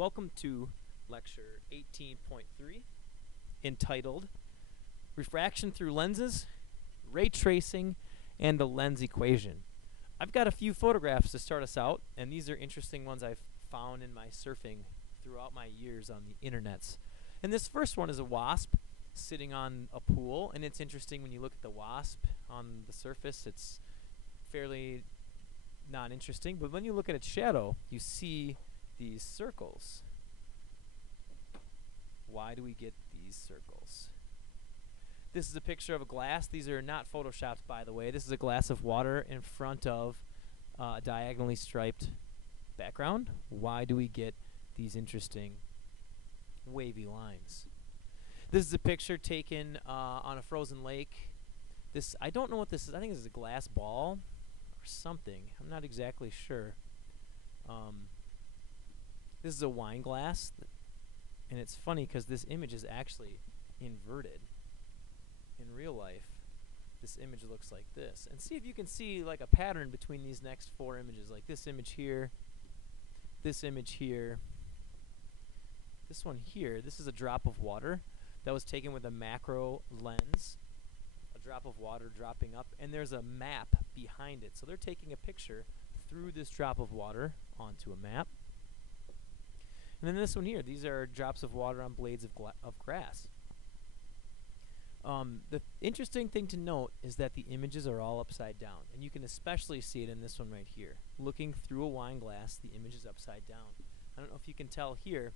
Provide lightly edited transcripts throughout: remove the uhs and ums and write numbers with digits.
Welcome to lecture 18.3, entitled Refraction Through Lenses, Ray Tracing, and the Lens Equation. I've got a few photographs to start us out, and these are interesting ones I've found in my surfing throughout my years on the internets. And this first one is a wasp sitting on a pool, and it's interesting when you look at the wasp on the surface, it's fairly not interesting, but when you look at its shadow, you see these circles. Why do we get these circles? This is a picture of a glass. These are not photoshopped, by the way. This is a glass of water in front of a diagonally striped background. Why do we get these interesting wavy lines? This is a picture taken on a frozen lake. I don't know what this is. I think this is a glass ball or something. I'm not exactly sure. This is a wine glass, and it's funny because this image is actually inverted. In real life, this image looks like this. And see if you can see like a pattern between these next four images, like this image here, this image here, this one here. This is a drop of water that was taken with a macro lens, a drop of water dropping up, and there's a map behind it. So they're taking a picture through this drop of water onto a map. And then this one here, these are drops of water on blades of grass. The interesting thing to note is that the images are all upside down, and you can especially see it in this one right here. Looking through a wine glass, the image is upside down. I don't know if you can tell here,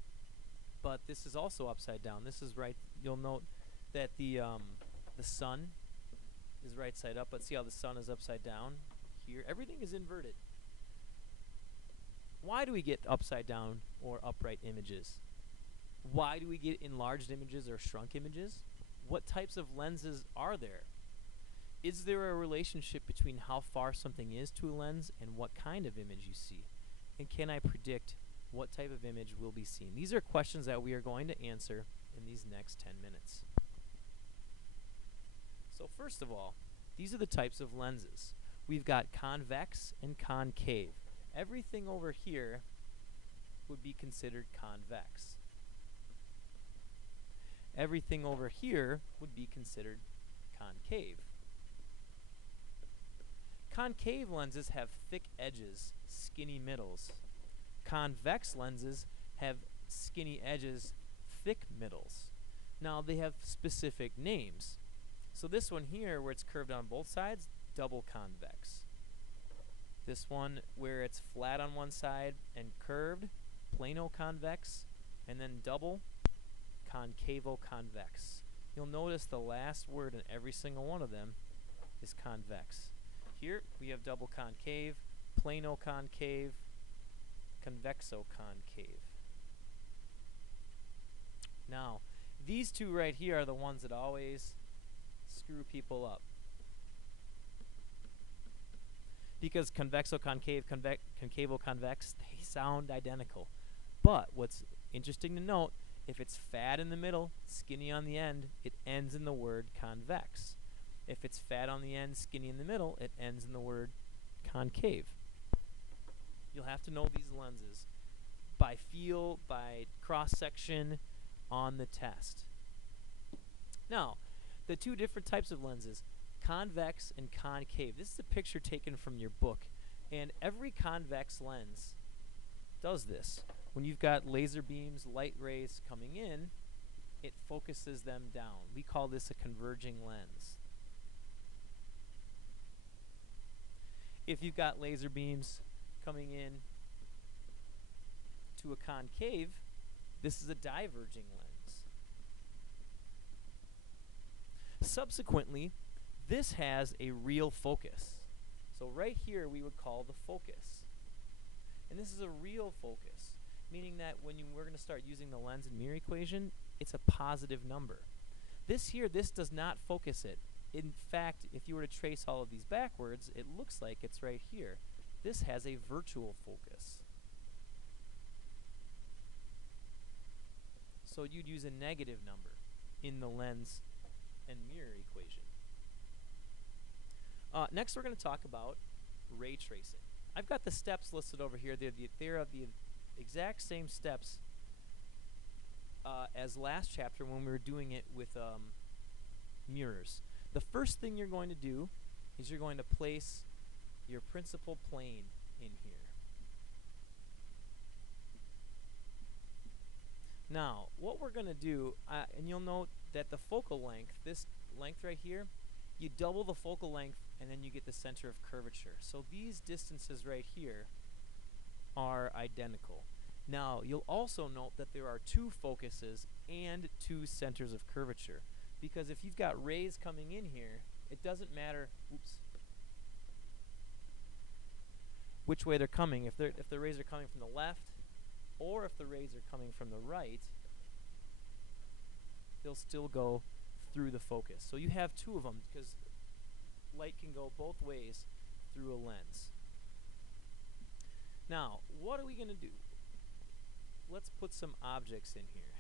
but this is also upside down. This is right. You'll note that the sun is right side up, but see how the sun is upside down here? Everything is inverted. Why do we get upside down or upright images? Why do we get enlarged images or shrunk images? What types of lenses are there? Is there a relationship between how far something is to a lens and what kind of image you see? And can I predict what type of image will be seen? These are questions that we are going to answer in these next 10 minutes. So first of all, these are the types of lenses. We've got convex and concave. Everything over here would be considered convex. Everything over here would be considered concave. Concave lenses have thick edges, skinny middles. Convex lenses have skinny edges, thick middles. Now they have specific names. So this one here, where it's curved on both sides, double convex. This one where it's flat on one side and curved, plano convex, and then double, concavo convex. You'll notice the last word in every single one of them is convex. Here we have double concave, plano concave, convexo concave. Now, these two right here are the ones that always screw people up. Because convexo concave, concavo convex, they sound identical. But what's interesting to note, if it's fat in the middle, skinny on the end, it ends in the word convex. If it's fat on the end, skinny in the middle, it ends in the word concave. You'll have to know these lenses by feel, by cross-section on the test. Now, the two different types of lenses, convex and concave. This is a picture taken from your book, and every convex lens does this. When you've got laser beams, light rays coming in, it focuses them down. We call this a converging lens. If you've got laser beams coming in to a concave, this is a diverging lens. Subsequently, this has a real focus. So right here we would call the focus. And this is a real focus, meaning that when we're going to start using the lens and mirror equation, it's a positive number. This here, this does not focus it. In fact, if you were to trace all of these backwards, it looks like it's right here. This has a virtual focus. So you'd use a negative number in the lens and mirror equation. Next, we're going to talk about ray tracing. I've got the steps listed over here. They're the exact same steps as last chapter when we were doing it with mirrors. The first thing you're going to do is you're going to place your principal plane in here. Now, what we're going to do, and you'll note that the focal length, this length right here, you double the focal length and then you get the center of curvature. So these distances right here are identical. Now, you'll also note that there are two focuses and two centers of curvature, because if you've got rays coming in here, it doesn't matter which way they're coming. If the rays are coming from the left or if the rays are coming from the right, they'll still go through the focus. So you have two of them because light can go both ways through a lens. Now, what are we going to do? Let's put some objects in here.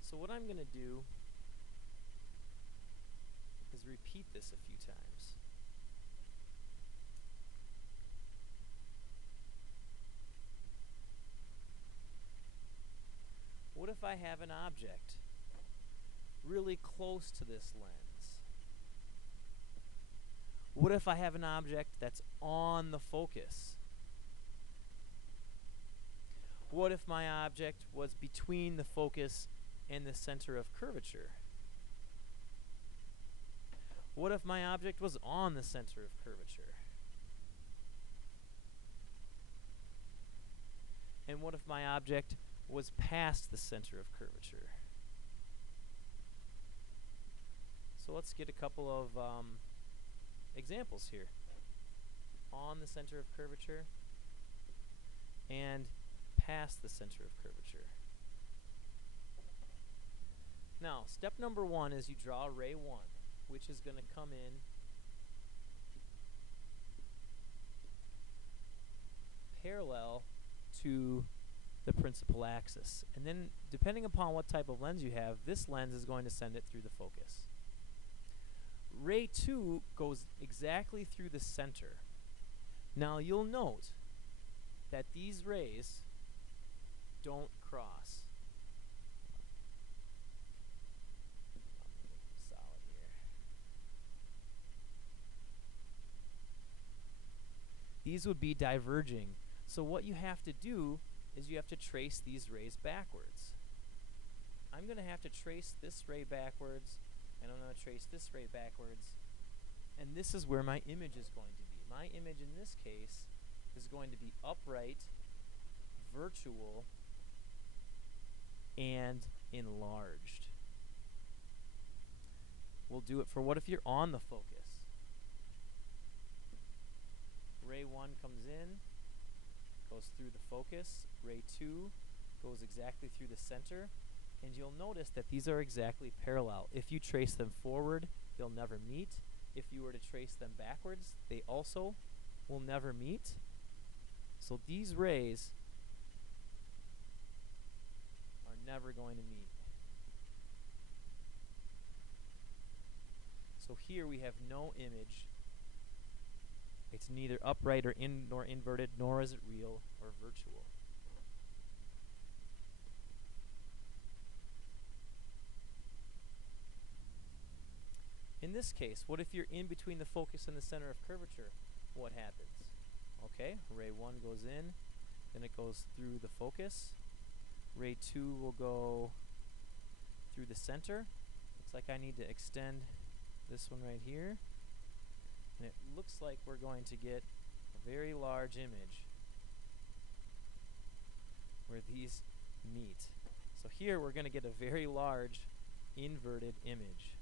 So what I'm going to do is repeat this a few times. What if I have an object really close to this lens? What if I have an object that's on the focus? What if my object was between the focus and the center of curvature? What if my object was on the center of curvature? And what if my object was past the center of curvature? So let's get a couple of examples here. On the center of curvature and past the center of curvature. Now, step number one is you draw ray 1, which is going to come in parallel to the principal axis. And then, depending upon what type of lens you have, this lens is going to send it through the focus. Ray 2 goes exactly through the center. Now, you'll note that these rays don't cross. Solid here. These would be diverging. So what you have to do is you have to trace these rays backwards. I'm going to have to trace this ray backwards, and I'm going to trace this ray backwards, and this is where my image is going to be. My image in this case is going to be upright, virtual, and enlarged. We'll do it for what if you're on the focus. Ray 1 comes in, goes through the focus. Ray 2 goes exactly through the center. And you'll notice that these are exactly parallel. If you trace them forward, they'll never meet. If you were to trace them backwards, they also will never meet. So these rays are never going to meet. So here we have no image. It's neither upright or nor inverted, nor is it real or virtual. In this case, what if you're in between the focus and the center of curvature? What happens? Okay, ray 1 goes in, then it goes through the focus. Ray 2 will go through the center. Looks like I need to extend this one right here. And it looks like we're going to get a very large image where these meet. So here we're going to get a very large inverted image.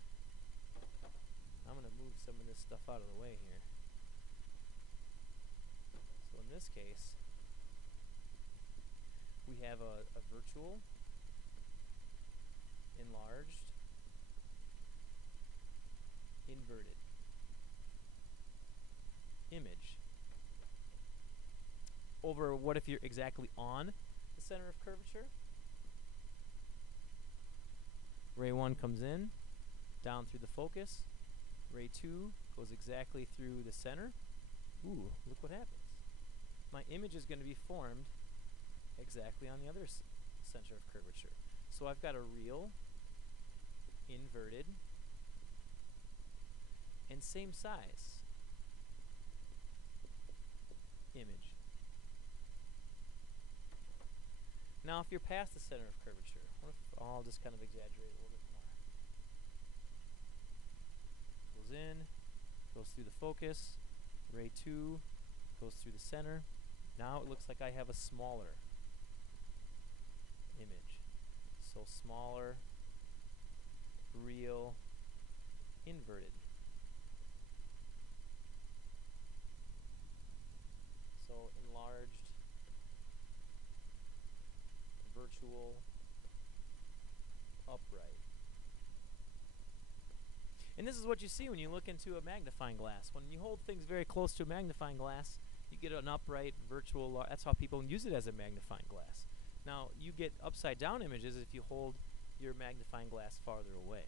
I'm going to move some of this stuff out of the way here. So in this case, we have a virtual, enlarged, inverted image. Over what if you're exactly on the center of curvature? Ray 1 comes in, down through the focus. Ray 2 goes exactly through the center. Ooh, look what happens. My image is going to be formed exactly on the other center of curvature. So I've got a real, inverted, and same size image. Now if you're past the center of curvature, what if I'll just kind of exaggerate a little bit more. Goes in, goes through the focus, ray 2 goes through the center. Now it looks like I have a smaller image. So smaller, real, inverted. So enlarged, virtual, upright. And this is what you see when you look into a magnifying glass. When you hold things very close to a magnifying glass, you get an upright, virtual, that's how people use it as a magnifying glass. Now, you get upside down images if you hold your magnifying glass farther away.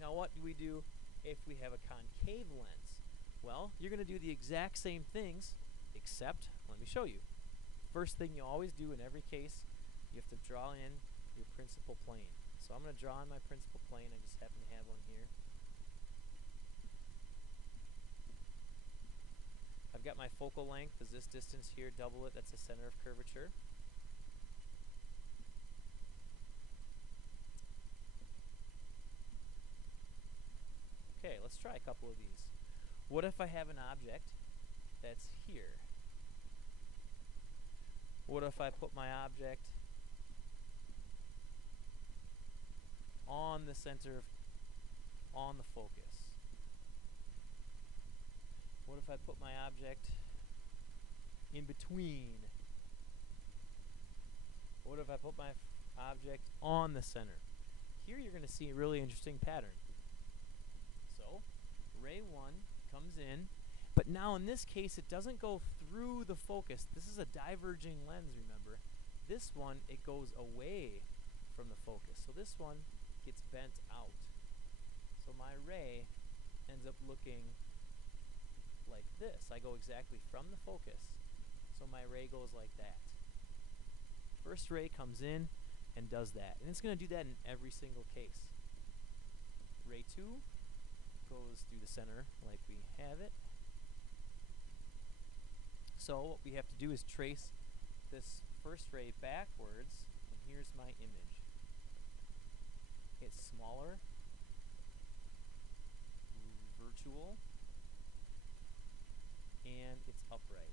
Now, what do we do if we have a concave lens? Well, you're going to do the exact same things, except, let me show you. First thing you always do in every case, you have to draw in your principal plane. So I'm going to draw in my principal plane. I just happen to have one here. I've got my focal length is this distance here, double it, that's the center of curvature. Okay, let's try a couple of these. What if I have an object that's here? What if I put my object on the center, on the focus? What if I put my object in between? What if I put my object on the center? Here you're going to see a really interesting pattern. So, ray 1 comes in, but now in this case it doesn't go through the focus. This is a diverging lens, remember. This one, it goes away from the focus. So this one gets bent out. So my ray ends up looking like this. I go exactly from the focus, so my ray goes like that. First ray comes in and does that, and it's going to do that in every single case. Ray 2 goes through the center like we have it. So what we have to do is trace this first ray backwards, and here's my image. It's smaller, virtual, and it's upright.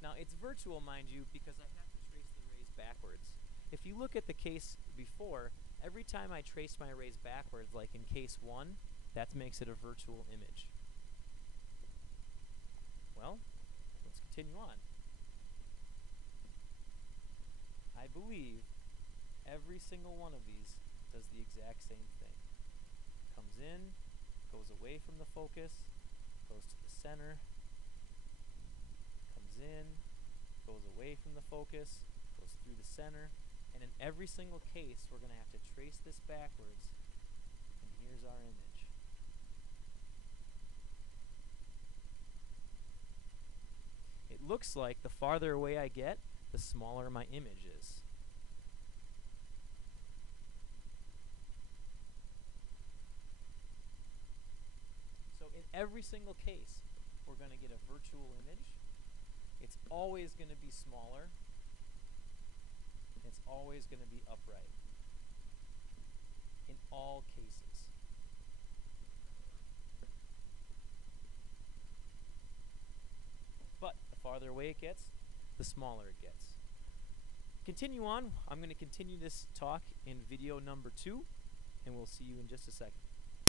Now it's virtual, mind you, because I have to trace the rays backwards. If you look at the case before, every time I trace my rays backwards, like in case 1, that makes it a virtual image. Well, let's continue on. I believe every single one of these does the exact same thing. Comes in, goes away from the focus, goes to the center, comes in, goes away from the focus, goes through the center, and in every single case we're going to have to trace this backwards, and here's our image. It looks like the farther away I get, the smaller my image is. So in every single case, we're going to get a virtual image. It's always going to be smaller. It's always going to be upright. In all cases. But the farther away it gets, the smaller it gets. Continue on. I'm going to continue this talk in video number 2, and we'll see you in just a second.